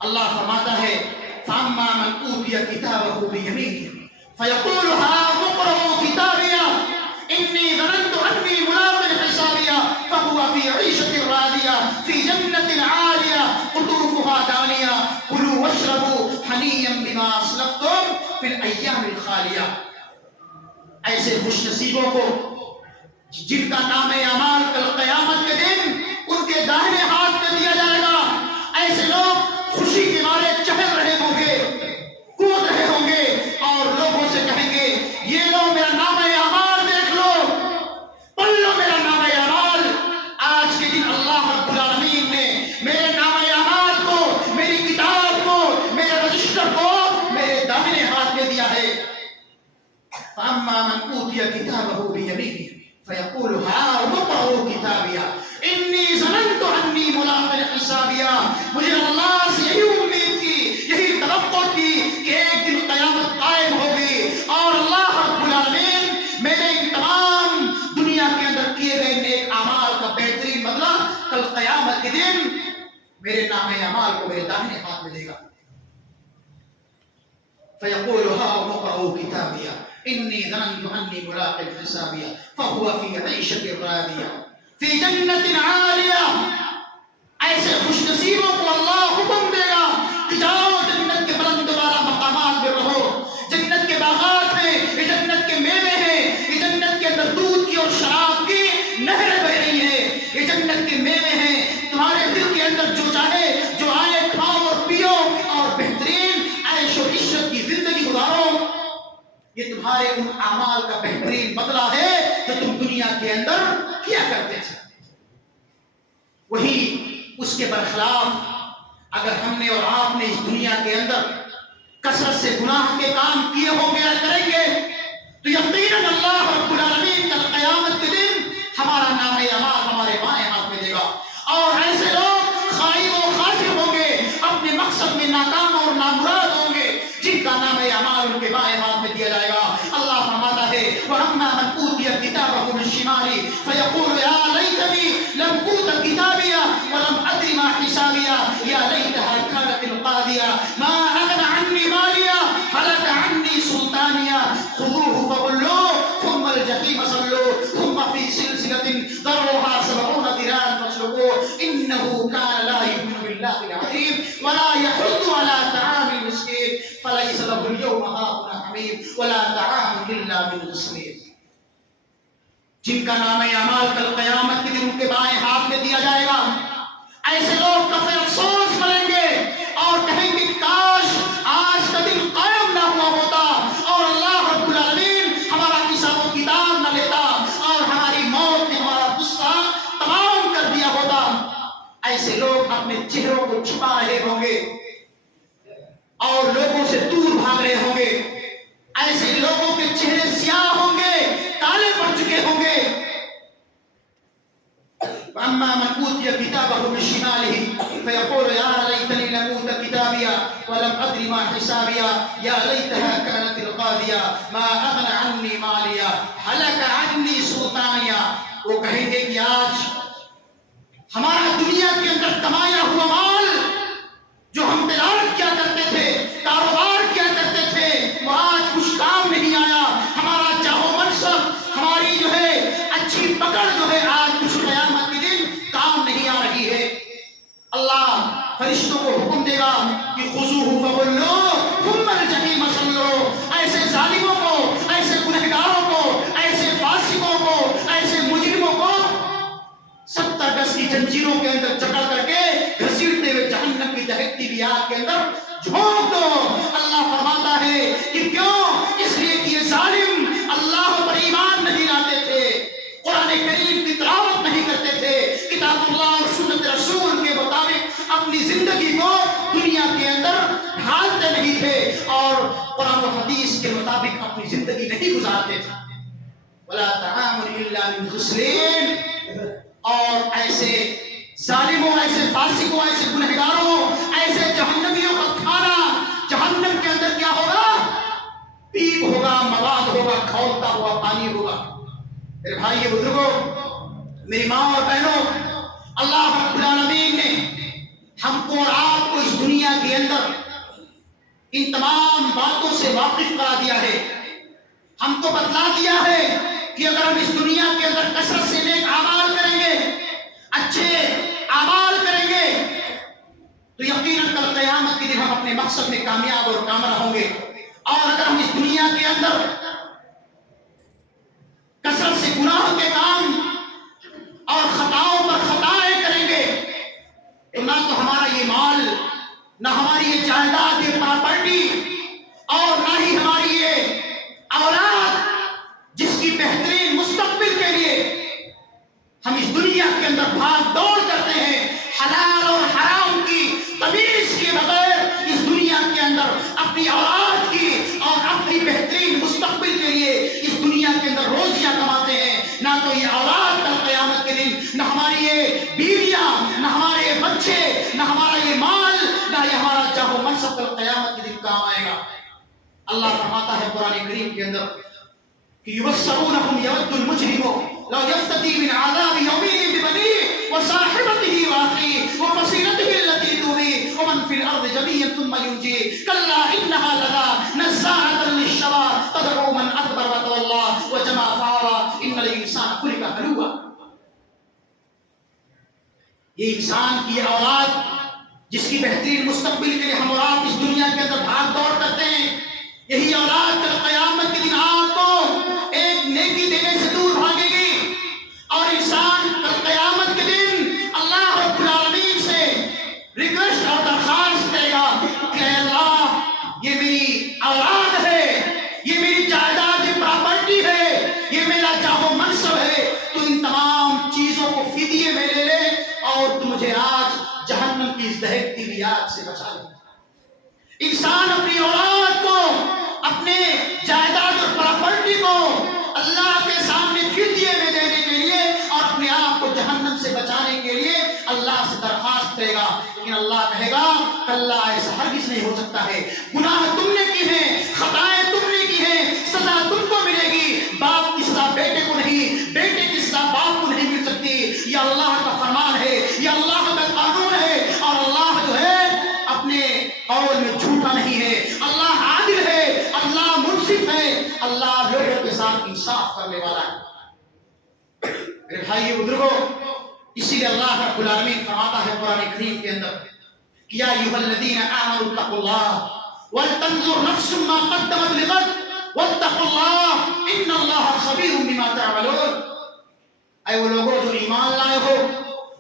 اللہ فرماتا ہے فَأَمَّا مَنْ أُوتِيَ كِتَابَهُ بِيَمِينِهِ فَيَقُولُ هَاؤُمُ اقْرَءُوا كِتَابِيَهْ إِنِّي ظَنَنتُ أَنِّي مُلَاقٍ حِسَابِيَهْ فَهُوَ فِي عِيشَةٍ رَاضِيَةٍ فِي جَنَّةٍ عَالِيَةٍ قُطُوفُهَا دَانِيَةٌ كُلُوا وَاشْرَبُوا هَنِيًّا بِمَا أَسْلَفْتُمْ فِي الْأَيَّامِ الْخَالِيَةِ۔ ایسے خوش نصیبوں کو جن کا نام اعمال کل قیامت کے دن ان کے داہنے ہاتھ میں دیا جائے گا، ایسے لوگ خوشی کے مارے چہل رہے ہوں گے، کود رہے ہوں گے اور لوگوں سے کہیں گے یہ لو میرا نام اعمال دیکھ لو، پڑھ لو میرا نام اعمال۔ آج کے دن اللہ رب العالمین نے میرے نام اعمال کو، میری کتاب کو، میرے رجسٹر کو میرے داہنے ہاتھ میں دیا ہے۔ فَأَمَّا مَنْ أُوتِيَ كِتَابَهُ بِيَمِينِهِ فَيَقُولُ هَاؤُمُ اقْرَءُوا كِتَابِيَهْ إِنِّي ظَنَنتُ أَنِّي مُلَاقٍ حِسَابِيَهْ۔ مجھے اللہ سے یہی امید تھی، یہی توقع تھی کہ ایک دن قیامت قائم ہوگی اور اللہ رب العالمین میرے ان تمام دنیا کے اندر کیے گئے نیک اعمال کا بہترین بدلہ کل قیامت کے دن میرے نام اعمال کو میرے داہنے ہاتھ میں دے گا۔ فَيَقُولُ هَاؤُمُ اقْرَءُوا كِتَابِيَهْ إِنِّي ظَنَنتُ أَنِّي مُلَاقٍ حِسَابِيَهْ فَهُوَ فِي عِيشَةٍ رَاضِيَةٍ فِي جَنَّةٍ عَالِيَةٍ۔ ایسے خوش نصیبوں کو اللہ حکم دے گا کہ جاؤ جنت کے بلند والا مقامات میں رہو، جنت کے باغات میں، یہ جنت کے میوے ہیں، یہ جنت کے اندر دودھ کی اور شراب کی نہریں بہ رہی ہیں، یہ جنت کے میوے ہیں، تمہارے دل کے اندر جو چاہے جو آئے کھاؤ اور پیو اور بہترین عیش و عشرت کی زندگی گزارو۔ یہ تمہارے ان اعمال کا بہترین بدلہ ہے جو تم دنیا کے اندر کیا کرتے تھے۔ وہی اس کے برخلاف اگر ہم نے اور آپ نے اس دنیا کے اندر کثرت سے گناہ کے کام کیے ہوں گے یا کریں گے تو یقیناً اللہ رب العالمین کل قیامت کے دن ہمارا نام اعمال ہمارے بائیں ہاتھ میں دے گا، اور ایسے لوگ خائب و خاسر ہوں گے، اپنے مقصد میں ناکام اور نامراد ہوں گے جن کا نام اعمال ان کے بائیں ہاتھ میں دیا جائے گا۔ اللہ فرماتا ہے وَأَمَّا مَنْ أُوتِيَ كِتَابَهُ بِالشِّمَالِ فَيَقُولُ يَا لَيْتَنِي لَمْ أُوتَ كِتَابِيَهْ وَلَمْ أَدْرِ مَا حِسَابِيَهْ يَا لَيْتَهَا كَانَتِ الْقَاضِيَةَ مَا أَغْنَىٰ عَنِّي مَالِيَهْ هَلَكَ عَنِّي سُلْطَانِيَهْ اليتيم ولا يحض على طعام المسكين فليس له اليوم هاهنا حميم ولا طعام الا من غسلين. جن کا نام اعمال کل قیامت کے دن ان کے بائیں ہاتھ میں دیا جائے گا، ایسے لوگ کفر افسوس کریں گے اور کہیں گے کاش آج کا دن قائم نہ ہوا ہوتا اور اللہ رب العالمین ہمارا حساب و کتاب نہ لیتا اور ہماری موت نے ہمارا غصہ تمام کر دیا ہوتا. ایسے لوگ اپنے چہروں کو چھپا رہے ہوں گے اور لوگوں سے دور بھاگ رہے ہوں گے. ایسے لوگوں کے چہرے سیاہ ہوں گے، کالے پڑ چکے ہوں گے. وَأَمَّا مَنْ أُوتِيَ كِتَابَهُ بِشِمَالِهِ فَيَقُولُ يَا لَيْتَنِي لَمْ أُوتَ كِتَابِيَهْ وَلَمْ أَدْرِ مَا حِسَابِيَهْ يَا لَيْتَهَا كَانَتِ الْقَاضِيَةَ مَا أَغْنَىٰ عَنِّي مَالِيَهْ هَلَكَ عَنِّي سُلْطَانِيَهْ. وہ کہیں گے کہ آج ہمارا دنیا کے اندر کمایا ہوا مال جو ہم تجارت کیا کرتے تھے، کاروبار کیا کرتے تھے، وہ آج کچھ کام نہیں آیا. ہمارا چاہو منصب، ہماری جو ہے اچھی پکڑ جو ہے آج کچھ قیامت کے دن کام نہیں آ رہی ہے. اللہ فرشتوں کو حکم دے گا کہ خذوہ فغلوہ ثم الجحیم صلوہ. ایسے ظالموں کو، ایسے گنہگاروں کو، ایسے فاسقوں کو، ایسے مجرموں کو 70 گز کی زنجیروں کے اندر جکڑ کر کے گھسیٹتے ہوئے جہنم کی دہکتی ہوئی آگ کے اندر جھونک دو. اللہ فرماتا ہے کہ کیوں؟ اس لیے کہ یہ ظالم اللہ پر ایمان نہیں لاتے تھے، قرآن کریم کی تلاوت نہیں کرتے تھے، کتاب اللہ اور سنت رسول کے مطابق اپنی زندگی کو دنیا کے اندر ڈھالتے نہیں تھے اور قرآن و حدیث کے مطابق اپنی زندگی نہیں گزارتے تھے. ولا طعام الا من غسلین. اور ایسے ظالموں، ایسے فاسقوں، ایسے گنہگاروں، ایسے جہنمیوں کا کھانا جہنم کے اندر کیا ہوگا؟ پیپ ہوگا، مواد ہوگا، کھولتا ہوا پانی ہوگا. میرے بھائی بزرگوں، میری ماں اور بہنوں، اللہ رب العالمین نے ہم کو اور آپ کو اس دنیا کے اندر ان تمام باتوں سے واقف کرا دیا ہے. ہم کو بتلا دیا ہے کہ اگر ہم اس دنیا کے اندر کثرت سے نیک اعمال کریں گے، اچھے اعمال کریں گے، تو یقیناً کل قیامت کے دن ہم اپنے مقصد میں کامیاب اور کامرا ہوں گے. اور اگر ہم اس دنیا کے اندر کثرت سے گناہوں کے کام اور خطاؤں پر خطائیں کریں گے تو نہ تو ہمارا یہ مال، نہ ہماری یہ جائیداد، یہ پراپرٹی، اور نہ ہی ہماری یہ اولاد جس کی بہترین مستقبل کے لیے ہم اس دنیا کے اندر بھاگ دوڑ کرتے ہیں، حلال اور حرام کی تمیز کے بغیر اس دنیا کے اندر اپنی اولاد کی اور اپنی بہترین مستقبل کے لیے اس دنیا کے اندر روزیاں کماتے ہیں. نہ تو یہ اولاد کل قیامت کے دن، نہ ہماری یہ بیویاں، نہ ہمارے یہ بچے، نہ ہمارا یہ مال، نہ یہ ہمارا جاہ و منصب کل قیامت کے دن کام آئے گا. اللہ فرماتا ہے قرآن کریم کے اندر کہ یبصرونہم یود المجرم لو یفتدی من عذاب یومئذ ببنیہ وصاحبتہ واخیہ وفصیلتہ التی تؤویہ ومن فی الارض جميعا ثم ینجیہ کلا انہا لظی نزاعۃ للشوی تدعو من ادبر وتولی وجمع فعوی ان الانسان خلق ہلوعا. یہ انسان کی اولاد جس کی بہترین مستقبل کے لیے ہم اور آپ اس دنیا کے اندر بھاگ دوڑ کرتے ہیں، یہی اولاد کل قیامت کے دن آپ کو ایک نیکی دینے سے دور بھاگے گی اور انسان کل قیامت کے دن اللہ رب العالمین سے ریکویسٹ اور درخواست کرے گا کہ اے اللہ، یہ میری اولاد ہے، یہ میری جائیداد، یہ پراپرٹی ہے، یہ میرا جاہ و منصب ہے، تو ان تمام چیزوں کو فدیے میں لے لے اور تو مجھے آج جہنم کی اس دہکتی ہوئی آگ سے بچا لے. انسان اپنی اولاد کو، اپنے جائیداد اور پراپرٹی کو اللہ کے سامنے فدیے میں دینے کے لیے اور اپنے آپ کو جہنم سے بچانے کے لیے اللہ سے درخواست کرے گا. لیکن اللہ کہے گا کلا، ایسا ہرگز نہیں ہو سکتا ہے. گناہ تم نے کی ہیں، خطائیں تم نے کی ہیں، سزا تم کو ملے گی. باپ کی سزا بیٹے کو نہیں، بیٹے کی سزا باپ کو نہیں مل سکتی. یہ اللہ کا فرمان ہے، یہ اللہ کا قانون ہے. اور اللہ جو ہے اپنے قول میں جھوٹا نہیں ہے، اللہ عادل ہے، اللہ منصف ہے، اللہ لوگوں کے ساتھ انصاف کرنے والا ہے. میرے بھائی بزرگوں، اسی لیے اللہ رب العالمین فرماتا ہے قرآن کریم کے اندر کہ یا ایھا الذین آمنوا اتقوا اللہ ولتنظر نفس ما قدمت لغد واتقوا اللہ ان اللہ خبیر بما تعملون۔ اے وہ لوگوں جو ایمان لائے ہو،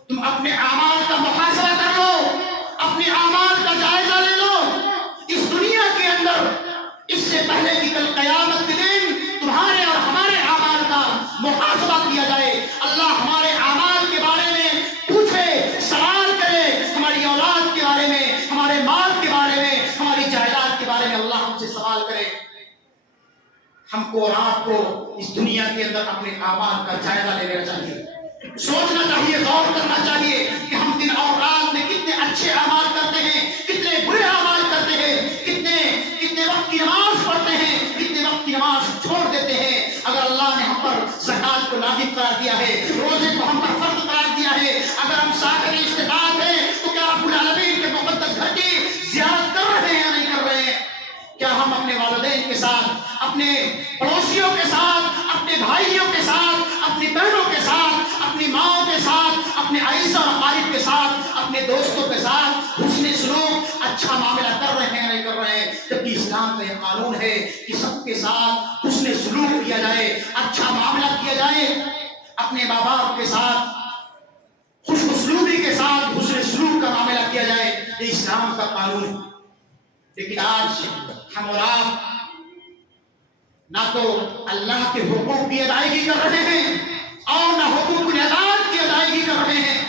تم اپنے اعمال کا محاسبہ کر لو، اپنے اعمال کا جائزہ لے لو۔ اس دنیا کے اندر اس سے پہلے کہ کل قیامت کے دن تمہارے اور ہمارے اعمال کا محاسبہ کیا جائے، اللہ ہمارے اعمال کے بارے میں پوچھے، سوال کرے، ہماری اولاد کے بارے میں، ہمارے مال کے بارے میں، ہماری جائیداد کے بارے میں اللہ ہم سے سوال کرے۔ ہم کو اور آپ کو اس دنیا کے اندر اپنے اعمال کا جائزہ لے لینا چاہیے، سوچنا چاہیے، غور کرنا چاہیے کہ ہم دن اور رات میں کتنے اچھے اعمال کرتے ہیں، کتنے برے اعمال کرتے ہیں، کتنے وقت کی نماز پڑھتے ہیں، کتنے وقت کی نماز چھوڑ دیتے ہیں۔ اگر اللہ نے ہم پر زکات کو واجب قرار دیا ہے، روزے کو ہم پر فرض قرار دیا ہے، اگر ہم صاحب استطاعت ہیں تو کیا رب العالمین کے مقدس گھر کی زیارت کر رہے ہیں یا نہیں کر رہے ہیں؟ کیا ہم اپنے والدین کے ساتھ، اپنے پڑوسیوں کے ساتھ، اپنے بھائیوں کے ساتھ، اپنی بہنوں کے ساتھ، اپنی ماں کے ساتھ، اپنے عیسیٰ اور اقارب کے ساتھ، اپنے دوستوں کے ساتھ حسن سلوک، اچھا معاملہ کر رہے ہیں یا نہیں کر رہے ہیں؟ جبکہ اسلام کا یہ قانون ہے کہ سب کے ساتھ حسن سلوک کیا جائے، اچھا معاملہ کیا جائے، اپنے ماں باپ کے ساتھ خوش اسلوبی کے ساتھ حسن سلوک کا معاملہ کیا جائے، یہ اسلام کا قانون ہے۔ لیکن آج ہم اور آپ نہ تو اللہ کے حقوق کی ادائیگی کر رہے ہیں اور نہ حقوق العباد کی ادائیگی کر رہے ہیں۔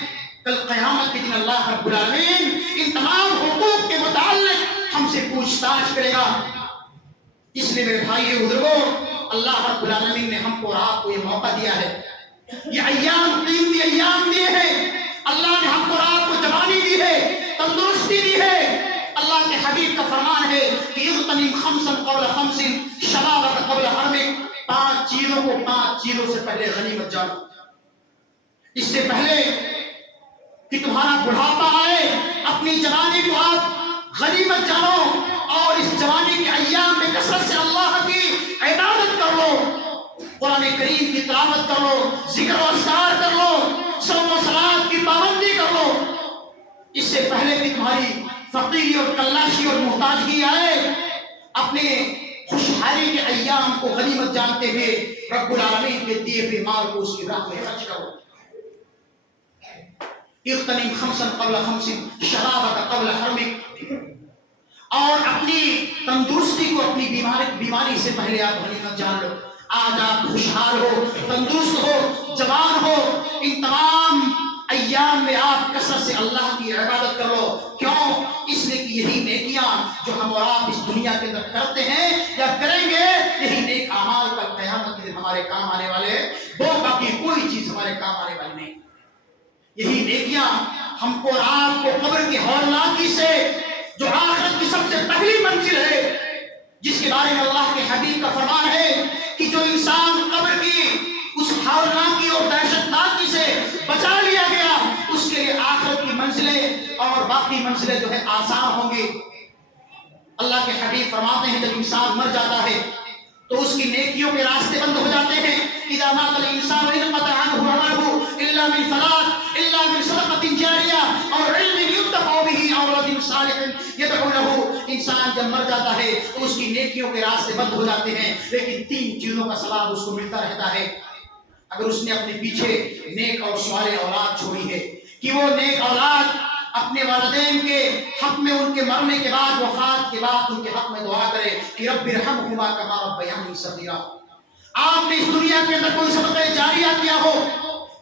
کل قیامت کے دن اللہ رب العالمین ان تمام حقوق کے متعلق ہم سے پوچھ تاچھ کرے گا۔ اس لیے میرے بھائیو بزرگوں، اللہ رب العالمین نے ہم کو اور آپ کو یہ موقع دیا ہے، یہ ایام قیمتی ایام دیے ہیں۔ اللہ نے ہم کو اور آپ کو جوانی دی ہے، تندرستی دی ہے۔ اللہ کے حبیب کا فرمان ہے کہ اغتنم خمسا قبل خمس شبابک قبل حرمک، 5 چیزوں کو 5 چیزوں سے پہلے غنیمت جانو۔ اس سے پہلے کہ تمہارا بڑھاپا آئے، اپنی جوانی کو آپ غنیمت جانو اور اس جوانی کے ایام میں کثرت سے اللہ کی عبادت کر لو، قرآن کریم کی تلاوت کر لو، ذکر و اذکار کر لو، صوم و صلات کی پابندی کر لو۔ اس سے پہلے کہ تمہاری فقیری اور کلاشی اور محتاجگی آئے، اپنے خوشحالی کے ایام کو غنیمت جانتے ہوئے رب العالمین کے دیے ہوئے مال کو اس کی راہ میں خرچ کرو۔ اغتنم خمسا قبل خمس شبابک قبل حرمک، اور اپنی تندرستی کو، اپنی بیماری سے پہلے آپ غنیمت جان لو۔ آج آپ خوشحال ہو، تندرست ہو، جوان ہو، ان تمام ایام میں آپ کثرت سے اللہ کی عبادت کرو۔ کیوں؟ اس لیے کہ یہی نیکیاں جو ہم اور آپ اس دنیا کے اندر کرتے ہیں یا کریں گے، یہی نیک اعمال کا قیامت کے دن ہمارے کام آنے والے ہیں، وہ باقی کوئی چیز ہمارے کام آنے والی نہیں۔ یہی نیکیاں ہم کو اور آپ کو قبر کی ہولناکی سے، جو آخرت کی سب سے پہلی منزل ہے، جس کے بارے میں اللہ کے حبیب کا فرمان ہے کہ جو انسان قبر کی اس ہولناکی اور دہشت ناکی سے بچا لیا گیا، اس کے لیے آخرت کی منزلیں اور باقی منزلیں جو ہے آسان ہوں گی۔ اللہ کے حبیب فرماتے ہیں جب انسان مر جاتا ہے تو اس کی نیکیوں کے راستے بند ہو جاتے ہیں۔ اذا مات الانسان انقطع عنه عمله الا من ثلاث، الا من صدقۃ جاریہ اور علم ينتفع به او ولد صالح يدعو له۔ انسان جب مر جاتا ہے تو اس کی نیکیوں کے راستے بند ہو جاتے ہیں، لیکن 3 چیزوں کا ثواب اس کو ملتا رہتا ہے اگر اس نے اپنے پیچھے نیک اور صالح اولاد چھوڑی ہے، کہ وہ نیک اولاد اپنے والدین کے حق میں ان کے مرنے کے بعد، وفات کے بعد ان کے حق میں دعا کرے کہ رب ارحمہما کما ربیانی صغیرا۔ آپ نے اس دنیا کے اندر کوئی صدقہ جاریہ کیا ہو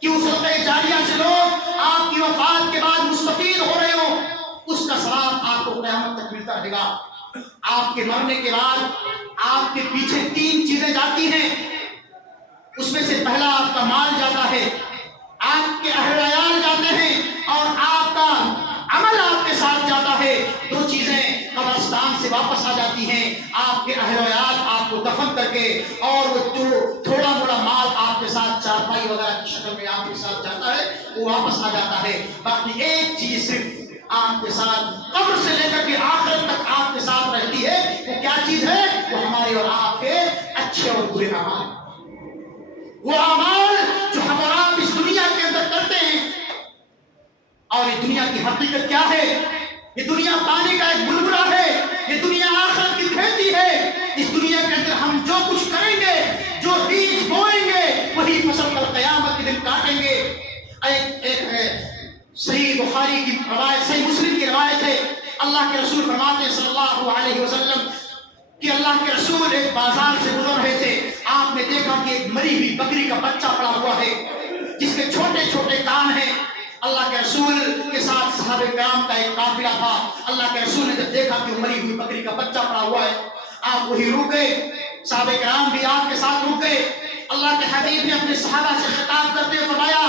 کہ اس صدقہ جاریہ سے لوگ آپ کی وفات کے بعد مستفید ہو رہے ہو، اس کا ثواب آپ کو قیامت تک ملتا رہے گا۔ آپ کے مرنے کے بعد آپ کے پیچھے 3 چیزیں جاتی ہیں، اس میں سے پہلا آپ کا مال جاتا ہے، آپ کے اہل عیال جاتے ہیں اور آپ کا عمل آپ کے ساتھ جاتا ہے۔ 2 چیزیں قبرستان سے واپس آ جاتی ہیں، آپ کے اہل عیال آپ کو دفن کر کے، اور وہ جو تھوڑا موڑا مال آپ کے ساتھ چارپائی وغیرہ کی شکل میں آپ کے ساتھ جاتا ہے وہ واپس آ جاتا ہے۔ باقی ایک چیز صرف آپ کے ساتھ قبر سے لے کر کے آخرت تک آپ کے ساتھ رہتی ہے، وہ کیا چیز ہے؟ وہ ہمارے اور آپ کے اچھے اور برے اعمال، وہ اعمال جو ہم اور آپ اس دنیا کے اندر کرتے ہیں۔ اور یہ دنیا کی حقیقت کیا ہے یہ دنیا پانی کا ایک بلبلہ ہے، یہ دنیا آخرت کی کھیتی ہے۔ اس دنیا کے اندر ہم جو کچھ کریں گے، جو بیج بوئیں گے، وہی فصل کل قیامت کے دن کاٹیں گے۔ صحیح بخاری کی روایت، صحیح مسلم کی روایت ہے، اللہ کے رسول فرماتے ہیں صلی اللہ علیہ وسلم کہ اللہ کے رسول ایک بازار سے گزر رہے تھے، آپ نے دیکھا کہ ایک مری ہوئی بکری کا بچہ پڑا ہوا ہے جس کے چھوٹے چھوٹے کان ہیں۔ اللہ کے رسول کے ساتھ صحابہ کرام کا ایک قافلہ تھا۔ اللہ کے رسول نے جب دیکھا کہ مری ہوئی بکری کا بچہ پڑا ہوا ہے، آپ وہی رک گئے، صحابہ کرام بھی آپ کے ساتھ رک گئے۔ اللہ کے حبیب نے اپنے صحابہ سے خطاب کرتے ہوئے فرمایا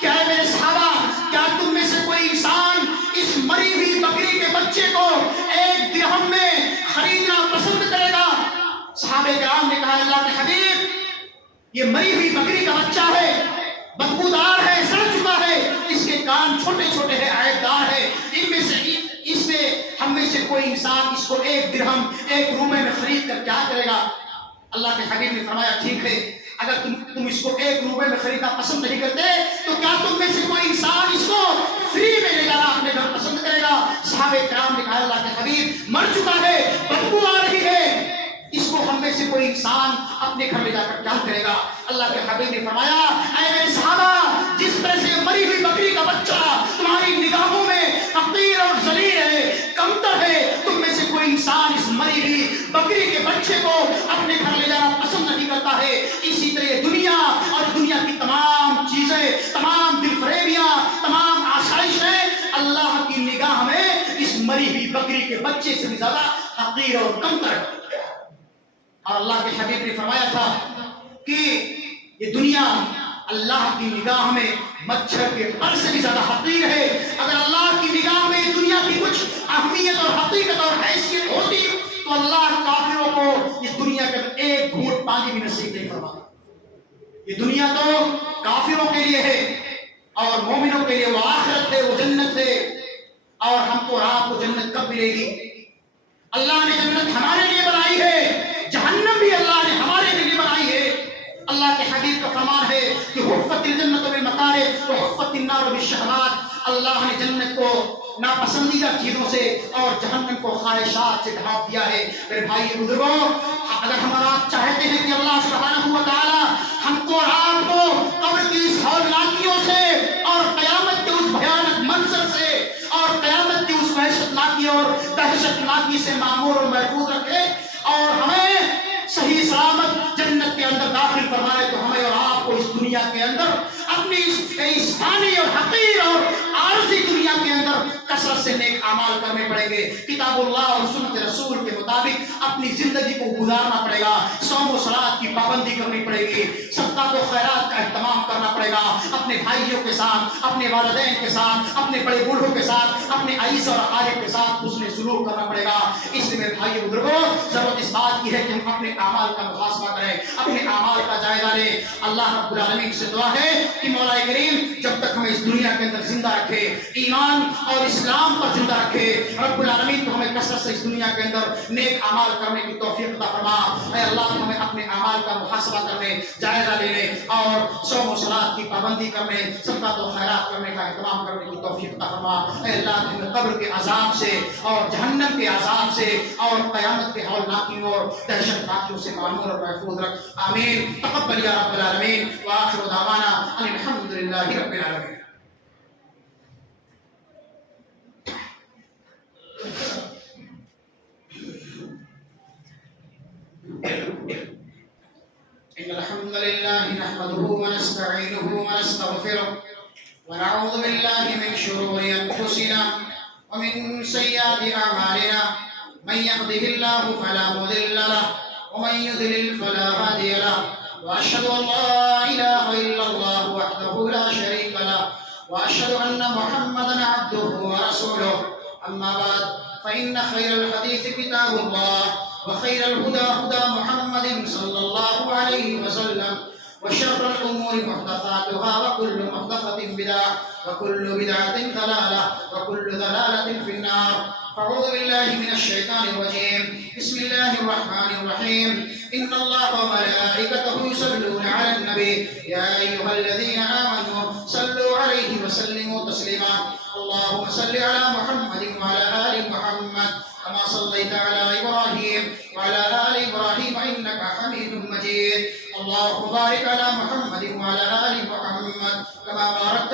کہ اے میرے صحابہ، کیا تم میں سے کوئی انسان اس مری ہوئی بکری کے بچے کو 1 درہم میں خریدنا پسند کرے گا؟ صحابہ کرام نے کہا اللہ کے حبیب، یہ مری ہوئی بکری کا بچہ ہے، بدبودار ہے، سڑ چکا ہے، اس کے کان چھوٹے چھوٹے ہیں، عیبدار ہے، اس میں ہم میں سے کوئی انسان اس کو 1 درہم 1 روپے میں خرید کر کیا کرے گا؟ اللہ کے حبیب نے فرمایا ٹھیک ہے، اگر تم اس کو 1 روپے میں خریدنا پسند نہیں کرتے تو کیا تم میں سے کوئی انسان اس کو فری میں لے جانا اپنے گھر پسند کرے گا؟ صحابہ کرام نے کہا اللہ کے حبیب، مر چکا ہے، بدبو آ رہی ہے، اس کو ہم میں سے کوئی انسان اپنے گھر لے جا کر کیا کرے گا؟ اللہ کے حبیب نے فرمایا اے میرے صحابہ، جس طرح سے مری ہوئی بکری کا بچہ تمہاری نگاہوں میں حقیر اور ذلیل ہے، کمتر ہے، تم میں سے کوئی انسان اس مری ہوئی بکری کے بچے کو اپنے گھر لے جانا پسند نہیں کرتا ہے۔ اسی طرح دنیا اور دنیا کی تمام چیزیں، تمام دل فریبیاں، تمام آسائشیں اللہ کی نگاہ میں اس مری ہوئی بکری کے بچے سے بھی زیادہ حقیر اور کمتر ہے۔ اور اللہ کے حبیب نے فرمایا تھا کہ یہ دنیا اللہ کی نگاہ میں مچھر کے پر سے بھی زیادہ حقیر ہے۔ اگر اللہ کی نگاہ میں دنیا کی کچھ اہمیت اور حقیقت اور حیثیت ہوتی تو اللہ کافروں کو اس دنیا کے اندر 1 گھونٹ پانی بھی نصیب نہیں فرماتا۔ یہ دنیا تو کافروں کے لیے ہے اور مومنوں کے لیے وہ آخرت ہے، وہ جنت ہے، اور ہم کو آپ کو جنت کب ملے گی؟ اللہ نے جنت ہمارے لیے بنائی ہے، جہنم بھی اللہ نے ہمارے لیے بنائی ہے۔ اللہ کے حبیب کا فرمان ہے کہ حفت الجنت بالمکارہ وحفت النار بالشہوات، اللہ نے جنت کو ناپسندیدہ چیزوں سے اور جہنم کو خواہشات سے ڈھانپ دیا ہے۔ میرے بھائی بزرگوں، اگر ہم اور آپ چاہتے ہیں کہ اللہ سبحانہ و تعالی ہم کو اور آپ کو قبر کی اس ہولناکیوں سے اور قیامت کے اس بھیانک منظر سے اور قیامت کی اس وحشتناکی اور دہشتناکی سے معمور اور محفوظ رکھے اور ہمیں صحیح سلامت جنت کے اندر داخل فرمائے، تو ہمیں اور آپ کو اس دنیا کے اندر اپنی اس فانی اور حقیر اور عارضی دنیا کے اندر کثرت سے نیک اعمال کرنے پڑیں گے، کتاب اللہ اور سنت رسول کے مطابق اپنی زندگی کو گزارنا پڑے گا، صوم و صلات کی پابندی کرنی پڑے گی، صدقات و خیرات کا اہتمام کرنا پڑے گا، اپنے بھائیوں کے ساتھ، اپنے والدین کے ساتھ، اپنے بڑے بوڑھوں کے ساتھ، اپنے عزیز اور اقارب کے ساتھ حسن سلوک کرنا پڑے گا۔ اس لیے میرے بھائی بزرگوں، ضرورت اس بات کی ہے کہ ہم اپنے اعمال کا محاسبہ کریں، اپنے اعمال کا جائزہ لیں۔ اللہ رب العالمین سے دعا ہے کہ مولا کریم جب تک ہمیں اس دنیا کے اندر زندہ رکھے، ایمان اور اسلام پر زندہ رکھے، رب العالمین تو ہمیں کثرت سے اس دنیا کے اندر نیک اعمال کرنے کی توفیق عطا فرما۔ اے اللہ تو ہمیں اپنے اعمال کا محاسبہ کرنے، جائزہ لینے اور صوم و صلات کی پابندی کرنے، صدقات و خیرات کرنے کا اہتمام کرنے کی توفیق عطا فرما۔ اے اللہ تو ہمیں قبر کے عذاب سے اور جہنم کے عذاب سے اور قیامت کے ہولناکیوں اور دہشتناکیوں سے معمور اور محفوظ رکھ۔ آمین۔ تقبل یا رب العالمین، وآخر دعوانا ان الحمد للہ رب العالمین۔ إن الحمد لله نحمده ونستعينه ونستغفره ونعوذ بالله من شرور أنفسنا ومن سيئات أعمالنا، من يهده الله فلا مضل له ومن يضلل فلا هادي له، وأشهد أن لا إله إلا الله وحده لا شريك له، وأشهد أن محمدا عبده ورسوله. أما بعد، فإن خير الحديث كتاب الله، وخير الهدى هدى محمد صلى الله عليه وسلم، وشر الأمور محدثاتها، وكل محدثة بدعة، وكل بدعة ضلالة، وكل ضلالة في النار. أعوذ بالله من الشيطان الرجيم. بسم الله الرحمن الرحيم. إن الله وملائكته يصلون على النبي يا أيها الذين آمنوا صلوا عليه وسلموا تسليما. اللهم صل على محمد وعلى آل محمد كما صليت على إبراهيم وعلى آل إبراهيم إنك حميد مجيد. اللهم بارك على محمد وعلى آل محمد كما باركت